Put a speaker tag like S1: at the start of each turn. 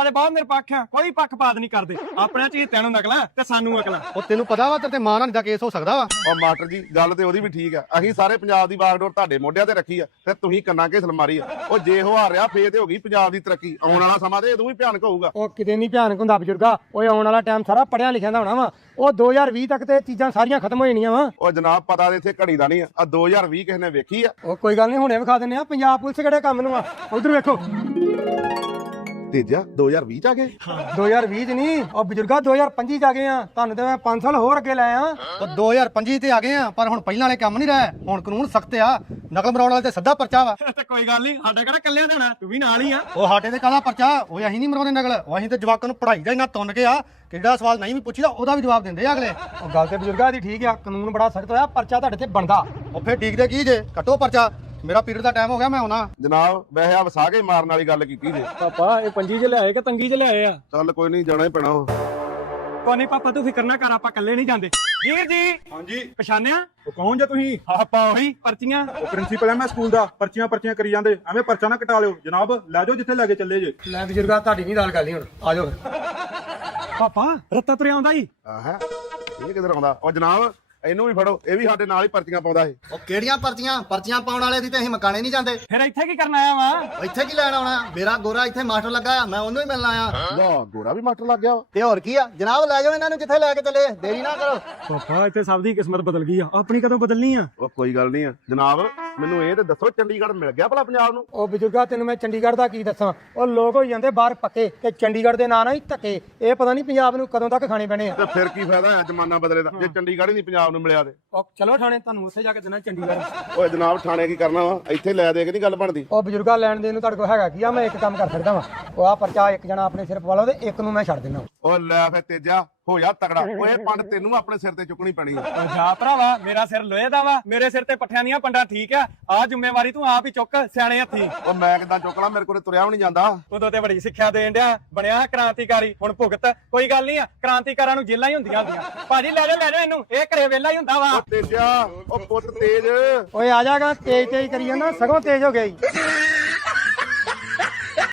S1: ਦੇ ਬਹੁਤ ਨਿਰਪੱਖ ਆ, ਕੋਈ ਪੱਖਪਾਤ ਨਹੀਂ ਕਰਦੇ। ਆਪਣੇ ਚੀਤਿਆਂ ਨੂੰ ਨਕਲਾਂ ਤੇ ਸਾਨੂੰ ਅਕਲਾਂ।
S2: ਉਹ ਤੈਨੂੰ ਪਤਾ ਵਾ ਤੇ ਮਾਂ ਨਾਲ ਦਾ ਕੇਸ ਹੋ ਸਕਦਾ ਵਾ।
S3: ਉਹ ਮਾਸਟਰ ਜੀ ਗੱਲ ਤੇ ਉਹਦੀ ਵੀ ਠੀਕ ਆ। ਅਸੀਂ ਸਾਰੇ ਪੰਜਾਬ ਦੀ ਬਾਗਡੋਰ ਤੁਹਾਡੇ ਮੋਢਿਆਂ ਤੇ ਰੱਖੀ ਆ ਤੇ ਤੁਸੀਂ ਕੰਨਾਂ ਘੇਸਲ ਮਾਰੀ ਆ। ਉਹ ਜੇ ਉਹ ਹਾਰਿਆ ਫੇਰ ਤੇ ਹੋ ਗਈ ਪੰਜਾਬ ਦੀ ਤਰੱਕੀ। ਆਉਣ ਵਾਲਾ ਸਮਾਂ ਤੇ ਉਦੋਂ ਵੀ ਭਿਆਨਕ ਹੋਊਗਾ।
S2: ਉਹ ਕਿਤੇ ਨਹੀਂ ਭਿਆਨਕ ਹੁੰਦਾ ਬਜ਼ੁਰਗਾ। ਓਏ ਆਉਣ ਵਾਲਾ ਟਾਈਮ ਸਾਰਾ ਪੜਿਆ ਲਿਖਿਆ ਦਾ ਹੋਣਾ ਵਾ। ਉਹ 2020 ਤੱਕ ਤੇ ਚੀਜ਼ਾਂ ਸਾਰੀਆਂ ਖਤਮ ਹੋ ਜਾਣੀਆਂ ਵਾ।
S3: ਉਹ ਜਨਾਬ ਪਤਾ ਤੇ ਇੱਥੇ ਘੜੀ ਦਾ ਨਹੀਂ ਆ 2020 ਕਿਸੇ ਨੇ ਵੇਖੀ ਆ।
S2: ਉਹ ਕੋਈ ਗੱਲ ਨਹੀਂ, ਹੁਣੇ ਵਿਖਾ ਦਿੰਨੇ ਆ। ਪੰਜਾਬ ਪੁਲਿਸ ਕਿਹੜੇ ਕੰਮ ਨੂੰ ਆ। ਉਧਰ ਵੇਖੋ।
S3: ਤੇਜਾ 2020 ਚ ਆ ਗਏ।
S2: 2020 ਚ ਨਹੀਂ, ਉਹ ਬਜ਼ੁਰਗਾ 2025 ਚ ਆ ਗਏ ਆ। ਤੁਹਾਨੂੰ ਤੇ ਮੈਂ 5 ਸਾਲ ਹੋਰ ਅੱਗੇ ਲਾਇਆ। ਉਹ 2025 ਤੇ ਆ ਗਏ ਆ, ਪਰ ਹੁਣ ਪਹਿਲਾਂ ਵਾਲੇ ਕੰਮ ਨਹੀਂ ਰਹੇ। ਹੁਣ ਕਾਨੂੰਨ ਸਖਤ ਆ। ਨਕਲ ਮਰਾਉਣ ਵਾਲੇ ਤੇ ਸਿੱਧਾ ਪਰਚਾ ਵਾ।
S1: ਤੇ ਕੋਈ ਗੱਲ ਨਹੀਂ, ਸਾਡਾ ਕਿਹੜਾ ਕੱਲਿਆਂ ਦੇਣਾ, ਤੂੰ ਵੀ ਨਾਲ ਹੀ ਆ।
S2: ਉਹ ਸਾਡੇ ਤੇ ਕਾਹਦਾ ਪਰਚਾ? ਉਹ ਅਸੀਂ ਨਹੀਂ ਮਰਾਉਂਦੇ ਨਕਲ। ਉਹ ਅਸੀਂ ਤੇ ਜਵਾਕਾਂ ਨੂੰ ਪੜ੍ਹਾਈ ਦਾ ਇੰਨਾ ਤੁੰਨ ਕੇ ਆ ਕਿ ਜਿਹੜਾ ਸਵਾਲ ਨਹੀਂ ਵੀ ਪੁੱਛੀਦਾ ਉਹਦਾ ਵੀ ਜਵਾਬ ਦਿੰਦੇ ਆ ਅਗਲੇ। ਉਹ ਗੱਲ ਤੇ ਬਜ਼ੁਰਗਾ ਦੀ ਠੀਕ ਆ, ਕਾਨੂੰਨ ਬੜਾ ਸਖਤ ਹੋਇਆ, ਪਰਚਾ ਤੁਹਾਡੇ ਤੇ ਬਣਦਾ। ਉਹ ਫਿਰ ਠੀਕ ਦੇ ਕੀ ਜੇ, ਕੱਟੋ ਪਰਚਾ। ਮੇਰਾ ਪੀਰੀਅਡ ਦਾ ਟਾਈਮ ਹੋ ਗਿਆ, ਮੈਂ ਆਉਣਾ।
S3: ਜਨਾਬ ਵੈਸੇ ਆ ਵਸਾ ਕੇ ਮਾਰਨ ਵਾਲੀ ਗੱਲ ਕੀਤੀ ਜੇ।
S1: ਪਾਪਾ ਇਹ ਪੰਜੀ ਚ ਲਿਆਏ ਕਿ ਤੰਗੀ ਚ ਲਿਆਏ ਆ?
S3: ਚੱਲ ਕੋਈ ਨਹੀਂ, ਜਾਣਾ ਹੀ ਪੈਣਾ। ਉਹ
S1: ਕੋਈ ਨਹੀਂ ਪਾਪਾ, ਤੂੰ ਫਿਕਰ ਨਾ ਕਰ, ਆਪਾਂ ਇਕੱਲੇ ਨਹੀਂ ਜਾਂਦੇ। ਵੀਰ ਜੀ
S4: ਹਾਂਜੀ,
S1: ਪਛਾਣਿਆ?
S4: ਉਹ ਕੌਣ ਜੇ ਤੁਸੀਂ?
S1: ਆਪਾਂ ਉਹੀ ਪਰਚੀਆਂ।
S4: ਉਹ ਪ੍ਰਿੰਸੀਪਲ ਐ ਮੈਂ ਸਕੂਲ ਦਾ। ਪਰਚੀਆਂ ਕਰੀ ਜਾਂਦੇ, ਐਵੇਂ ਪਰਚਾ ਨਾ ਕਟਾ ਲਿਓ। ਜਨਾਬ ਲੈ ਜਾਓ ਜਿੱਥੇ ਲੈ ਕੇ ਚੱਲੇ ਜੇ।
S2: ਲੈ ਬਜ਼ੁਰਗਾ ਤੁਹਾਡੀ ਨਹੀਂ ਗੱਲ ਕਰਨੀ, ਹੁਣ ਆ ਜਾਓ।
S1: ਪਾਪਾ ਰੱਤਾ ਤੁਰਿਆ ਆਉਂਦਾ ਹੀ।
S3: ਆਹ ਇਹ ਕਿਧਰ ਆਉਂਦਾ? ਉਹ ਜਨਾਬ ਇਹਨੂੰ ਵੀ ਫੜੋ, ਇਹ ਵੀ ਸਾਡੇ ਨਾਲ ਹੀ ਪਰਚੀਆਂ ਪਾਉਂਦਾ ਇਹ।
S5: ਉਹ ਕਿਹੜੀਆਂ ਪਰਚੀਆਂ ਪਾਉਣ ਵਾਲੇ ਦੀ ਤੇ ਅਸੀਂ ਮਕਾਨੇ ਨਹੀਂ ਜਾਂਦੇ।
S1: ਫਿਰ ਇੱਥੇ ਕੀ ਕਰਨ ਆਇਆ ਵਾ?
S5: ਇੱਥੇ ਕੀ ਲੈਣ ਆਉਣਾ? ਮੇਰਾ ਗੋਰਾ ਇੱਥੇ ਮਾਸਟਰ ਲੱਗਾ ਆ, ਮੈਂ ਉਹਨੂੰ ਹੀ ਮਿਲਣ ਆਇਆ।
S3: ਲਾ ਗੋਰਾ ਵੀ ਮਾਸਟਰ ਲੱਗ ਗਿਆ।
S5: ਤੇ ਹੋਰ ਕੀ ਆ ਜਨਾਬ, ਲੈ ਜਾਓ ਇਹਨਾਂ ਨੂੰ ਜਿੱਥੇ ਲੈ ਕੇ ਚੱਲੇ, ਦੇਰੀ ਨਾ ਕਰੋ।
S1: ਪਾਪਾ ਇੱਥੇ ਸਭ ਦੀ ਕਿਸਮਤ ਬਦਲ ਗਈ ਆ, ਆਪਣੀ ਕਦੋਂ ਬਦਲਣੀ ਆ?
S3: ਉਹ ਕੋਈ ਗੱਲ ਨਹੀਂ ਆ ਜਨਾਬ, ਮੈਨੂੰ ਇਹ ਤੇ ਦੱਸੋ ਚੰਡੀਗੜ੍ਹ ਮਿਲ ਗਿਆ ਭਲਾ ਪੰਜਾਬ ਨੂੰ?
S2: ਉਹ ਬਜ਼ੁਰਗਾ ਤੈਨੂੰ ਮੈਂ ਚੰਡੀਗੜ੍ਹ ਦਾ ਕੀ ਦੱਸਾਂ। ਉਹ ਲੋਕ ਹੋਈ ਜਾਂਦੇ ਬਾਹਰ ਪੱਕੇ ਤੇ ਚੰਡੀਗੜ੍ਹ ਦੇ ਨਾਂ ਨਾਲ ਹੀ ਧੱਕੇ। ਇਹ ਪਤਾ ਨਹੀਂ ਪੰਜਾਬ ਨੂੰ ਕਦੋਂ ਤੱਕ ਖਾਣੇ ਪੈਣੇ ਆ।
S3: ਤੇ ਫਿਰ ਕੀ ਫਾਇਦਾ ਹੈ ਜ਼ਮਾਨਾ ਬਦਲੇ ਦਾ, ਜੇ ਚੰਡੀਗੜ੍ਹ ਹੀ ਨਹੀਂ ਪੰਜਾਬ ਨੂੰ ਮਿਲਿਆ ਤੇ।
S2: ਉਹ ਚਲੋ ਥਾਣੇ, ਤੁਹਾਨੂੰ ਉੱਥੇ ਜਾ ਕੇ ਦੇਣਾ ਚੰਡੀਗੜ੍ਹ।
S3: ਓਏ ਜਨਾਬ ਥਾਣੇ ਕੀ ਕਰਨਾ ਵਾ? ਇੱਥੇ ਲੈ ਦੇ ਕੇ ਨਹੀਂ ਗੱਲ ਬਣਦੀ।
S2: ਉਹ ਬਜ਼ੁਰਗਾ ਲੈਣ ਦੇਣ ਨੂੰ ਤੁਹਾਡੇ ਕੋਲ ਹੈਗਾ ਕੀ ਆ? ਮੈਂ ਇੱਕ ਕੰਮ ਕਰ ਸਕਦਾ ਵਾਂ। ਉਹ ਆ ਪਰਚਾ ਇੱਕ ਜਣਾ ਆਪਣੇ ਸਿਰ ਪਵਾ ਲਓ ਤੇ ਇੱਕ ਨੂੰ ਮੈਂ ਛੱਡ ਦਿੰਦਾ।
S3: ਓ ਲੈ ਫੇ ਤੇਜਾ ਹੋ ਜਾ ਤਗੜਾ। ਓਏ ਪੰਡ ਤੈਨੂੰ ਆਪਣੇ ਸਿਰ ਤੇ ਚੁੱਕਣੀ ਪੈਣੀ ਆ।
S1: ਓ ਜਾ ਭਰਾਵਾ, ਮੇਰਾ ਸਿਰ ਲੋਹੇ ਦਾ ਵਾ, ਮੇਰੇ ਸਿਰ ਤੇ ਪੱਠਿਆਂ ਦੀਆਂ ਪੰਡਾਂ, ਠੀਕ ਆ? ਆ ਜ਼ਿੰਮੇਵਾਰੀ ਤੂੰ ਆਪ ਹੀ ਚੁੱਕ ਸਿਆਣੇ ਹੱਥੀ।
S3: ਓ ਮੈਂ ਕਿਦਾਂ ਚੁੱਕ ਲਾਂ? ਮੇਰੇ ਕੋਲ ਤੁਰਿਆ ਵੀ ਨਹੀਂ ਜਾਂਦਾ।
S1: ਉਦੋਂ ਤੇ ਬੜੀ ਸਿੱਖਿਆ ਦੇਣ ਡਿਆ, ਬਣਿਆ ਕ੍ਰਾਂਤੀਕਾਰੀ। ਹੁਣ ਭੁਗਤ। ਕੋਈ ਗੱਲ ਨਹੀਂ ਆ, ਕ੍ਰਾਂਤੀਕਾਰਾਂ ਨੂੰ ਜੇਲਾਂ ਹੀ ਹੁੰਦੀਆਂ ਭਾਜੀ। ਲੈ ਜਾ ਇਹਨੂੰ, ਇਹ ਘਰੇ ਵੇਲਾ ਹੀ ਹੁੰਦਾ ਵਾ।
S3: ਓ ਤੇਜਾ, ਓ ਪੁੱਤ ਤੇਜ।
S2: ਓਏ ਆ ਜਾਗਾ, ਤੇਜ਼ ਕਰੀ ਜਾਂਦਾ, ਸਗੋਂ ਤੇਜ਼ ਹੋ ਗਿਆ ਈ।